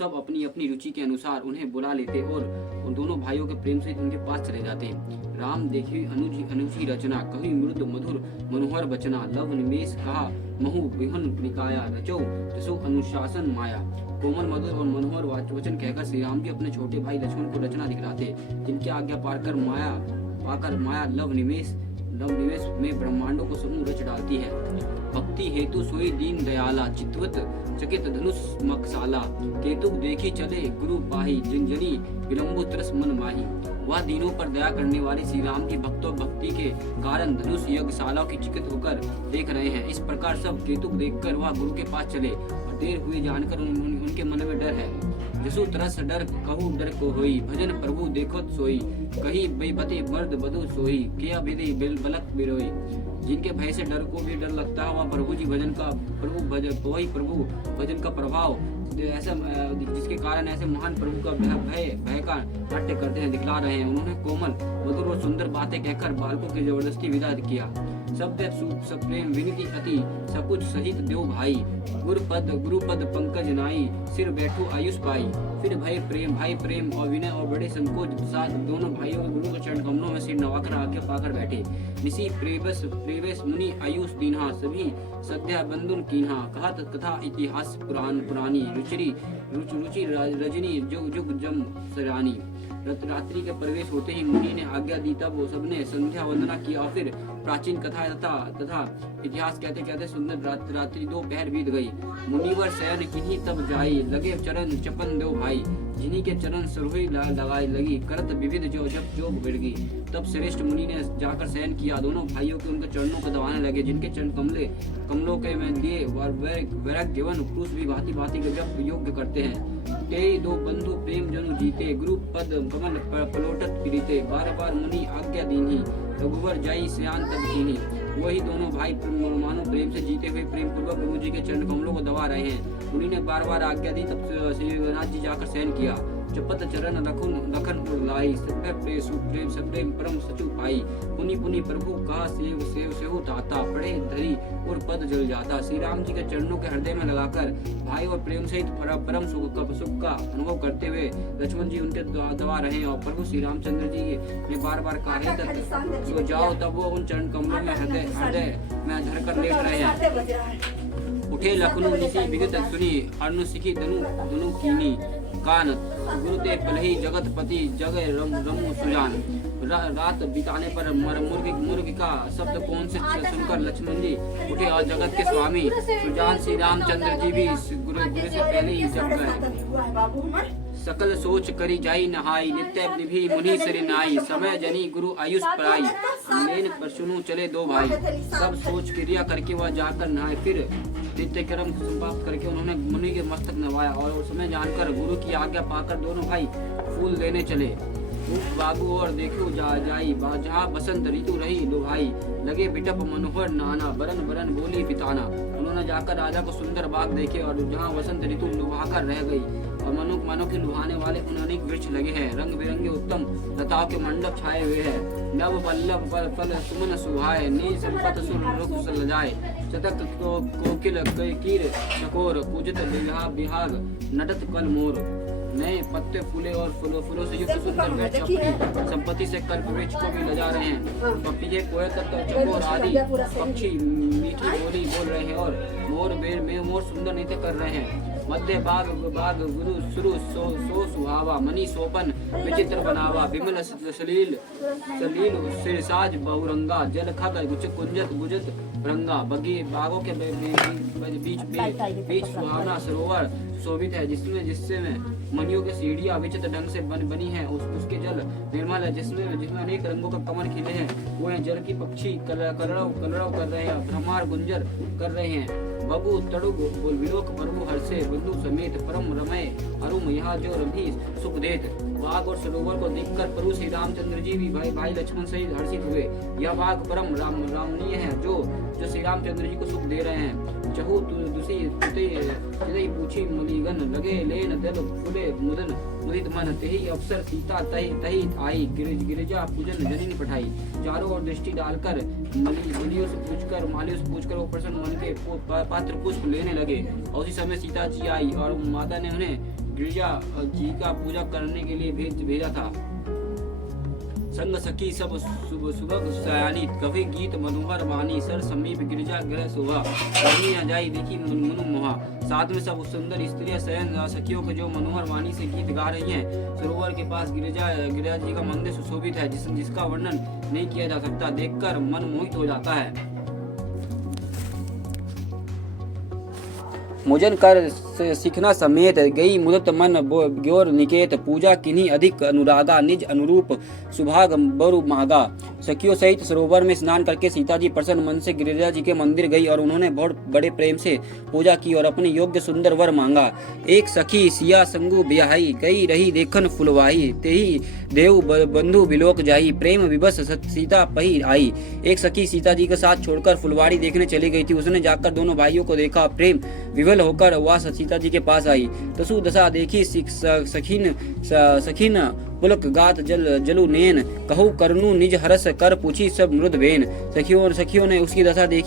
सब अपनी अपनी रुचि के अनुसार उन्हें बुला लेते और उन दोनों भाइयों के प्रेम सहित उनके पास चले जाते। राम देखी अनुजी रचना, कही मृदु मधुर मनोहर बचना, लव निमेष कहा महु विहन निकाया, रचो रसो अनुशासन माया। कोमल मधुर और मनोहर वचन कहकर श्री राम जी अपने छोटे भाई लक्ष्मण को रचना दिखलाते, जिनकी आज्ञा पाकर माया लव निमेष में ब्रह्मांडों को समूह रच डालती है। भक्ति हेतु सोई दीन दयाला, चितवत चकित धनुष मकसाला, केतु देखी चले गुरु पाही, जिनजनी विलंबु त्रस मन माही। वह दीनों पर दया करने वाले श्री राम की भक्ति के कारण धनुष यज्ञशालाओं की चिकित होकर देख रहे हैं। इस प्रकार सब केतु देखकर वह गुरु के पास चले और देर हुई जानकर उनके मन में डर है। जसु तरस डर कहू डर को होई, भजन प्रभु देखत सोई, कही बेबते मर्द बधु सोई, किया विधि बलक बिरोई। जिनके भय से डर को भी डर लगता है, वह प्रभु भजन का प्रभाव ऐसा जिसके कारण ऐसे महान प्रभु का भय का नाट्य करते हैं, दिखला रहे हैं। उन्होंने कोमल मधुर और सुंदर बातें कहकर बालकों की जबरदस्ती विदा किया। सब प्रेम विनती अति सकुच सहित देव भाई, गुरुपद पंकज नाई, सिर बैठो आयुष पाई। फिर भाई प्रेम और विनय और बड़े संकोच साथ दोनों भाइयों गुरु के चरण कमलों में सिर नवाकर आके पाकर बैठे। निसी प्रेवस मुनि आयुष दीन्हा, सभी सद्या बंधुन कीन्हा, कहत कथा इतिहास पुरानी, रुचि रजनी जुग जम सरानी। रात्रि के प्रवेश होते ही मुनि ने आज्ञा दी, तब वो सबने संध्या वंदना किया। फिर प्राचीन कथा तथा इतिहास कहते कहते सुंदर रात्रि दोपहर बीत गई। मुनिवर शयन किन्हीं तब जाई, लगे चरण चपन दो भाई, जिन्हीं के चरण सरोही लगाई लगी, करत विविध जो जब जोग बढ़ गई। तब श्रेष्ठ मुनि ने जाकर शयन किया। दोनों भाइयों के उनके चरणों को दबाने लगे, जिनके चरण कमलों के में लिए वैराग्यवन पुरुष भी भांति भांति गजब योग्य करते हैं। तेई दो बंधु प्रेम जनु जीते, गुरु पद कमल पलोटत प्रीते, बार बार मुनि आज्ञा दीनी, रघुवर जाई श्यान तब कीनी। वही दोनों भाई मानो प्रेम से जीते हुए प्रेम पूर्वक गुरु जी के चरण कमलों को दबा रहे हैं। मुनि ने बार बार आज्ञा दी, तब श्री रघुनाथ जी जाकर शयन किया। चपत चरण लखन उड़लाई, प्रेम सप्रेम परम सचु पाई। पुनि प्रभु कहा सेव ताता, पड़े धरी और पद जल जाता। श्री राम जी के चरणों के हृदय में लगाकर भाई और प्रेम सहित परम सुख का अनुभव करते हुए लक्ष्मण जी उनके दबा रहे हैं। और प्रभु श्री रामचंद्र जी ने बार बार कहा सो जाओ, तब वो उन चरण कमलों में हृदय में धरकर लेट रहे हैं। उठे लखनऊ निसी विगत सुनी, अनु सिखी दनु कीनी, कान गुरुदेव पलही जगतपति जगह रमु सुजान। रात बिताने पर मुर्ग का शब्द कौन से सुनकर लक्ष्मण जी उठे और जगत के स्वामी सुजान श्री रामचंद्र जी भी गुरु से पहले ही जग गए। सकल सोच करी जाई नहाई, नित्य निभि मुनि सिर नाई, समय जनी गुरु आयुष पराई, लेन पर सुनु चले दो भाई। सब सोच क्रिया करके वह जाकर नहाए। फिर नित्य कर्म समाप्त करके उन्होंने मुनि के मस्तक नवाया और समय जानकर गुरु की आज्ञा पाकर दोनों भाई फूल देने चले। बागु और देखो जाई, जहाँ बसंत ऋतु रही लुभाई, लगे बिटप मनोहर नाना, बरन बोली बिताना। उन्होंने जाकर राजा को सुंदर बाग देखे और जहाँ वसंत ऋतु लुभाकर रह गई और मनो के लुभाने वाले अनेक वृक्ष लगे हैं। रंग बिरंगे उत्तम लताओं के मंडप छाए हुए हैं। नव पल्लव फल सुमन सुहाए, नील संपत सुर रुख लजाए, चतक कोकिल कीर चकोर, पूजित बिहाग नटत कल मोर। नए पत्ते फूले और फूलों से युक्त सुंदर वृक्ष अपनी संपत्ति से कल्प वृक्ष को भी लजा रहे हैं। पपीहे कोयल चकोर आदि पक्षी मीठी बोली बोल रहे हैं और मोर सुंदर नृत्य कर रहे हैं। मध्य बाग गुरु सुरु सो सुहावा, मनी सोपन विचित्र बनावा, विमल सलील सिरसाज बहुरंगा, जल खग कुंजत गुजत रंगा। बागों के बीच सुहावना सरोवर शोभित है, जिसमें मणियों की सीढ़ियां विचित्र ढंग से बनी है। उसके जल निर्मल है, जिसमें अनेक रंगों का कमल खिले हैं। वो जल की पक्षी कलरव कर रहे हैं, भ्रमार गुंजर कर रहे हैं। बबू तड़ुग विलोक प्रभु हर्षे, बंधु समेत परम रमय अरुम, यहाँ जो रभी सुख देत। बाग और सरोवर को देखकर प्रभु श्री रामचंद्र जी भी भाई लक्ष्मण सहित हर्षित हुए। यह बाग परम रामनीय है, जो श्री रामचंद्र जी को सुख दे रहे हैं। चहु दुसी पूछी मुलिगन, लगे लेन दल फूले मुदित मन, तेहि अवसर सीता तही आई, गिरिजा पूजन जननी पठाई। चारों ओर दृष्टि डालकर मालियों से पूछकर वो प्रसन्न मन के पात्र पुष्प लेने लगे। और उसी समय सीता जी आई और माता ने उन्हें गिरिजा जी का पूजा करने के लिए भेजा था। संग सखी सब सुबह सयानी, कवि गीत मनोहर वाणी, सर समीप गिरजा ग्रह शोभा, करनी न जाई देखी मनु मोहा। साथ में सब सुंदर स्त्रियां शयन सखियों को जो मनोहर वाणी से गीत गा रही हैं। सरोवर के पास गिरिजा जी का मंदिर सुशोभित है, जिसका वर्णन नहीं किया जा सकता, देखकर मन मोहित हो जाता है। मुजन कर सीखना समेत गई मुदत मन ग्योर निकेत, पूजा किन्हीं अधिक अनुरागा, निज अनुरूप सुभाग बरु मागा। सखियों सहित सरोवर में स्नान करके सीता जी प्रसन्न मन से गिरिजा जी के मंदिर गई और उन्होंने बहुत बड़े प्रेम से पूजा की और अपने योग्य सुंदर वर मांगा। एक सखी सिया संगु ब्याही, गई रही देखन फुलवाही, तेही देव बंधु बिलोक जाई, प्रेम विवश सीता पही आई। एक सखी सीता जी के साथ छोड़कर फुलवाड़ी देखने चली गई थी। उसने जाकर दोनों भाइयों को देखा, प्रेम विवल होकर वह सीता जी के पास आई। तसु दशा देखी सखीन पुलक गात जलु नैन, कहु करनु निज हरस कर पूछी सब मृद बेन। सखियों ने उसकी दशा देखी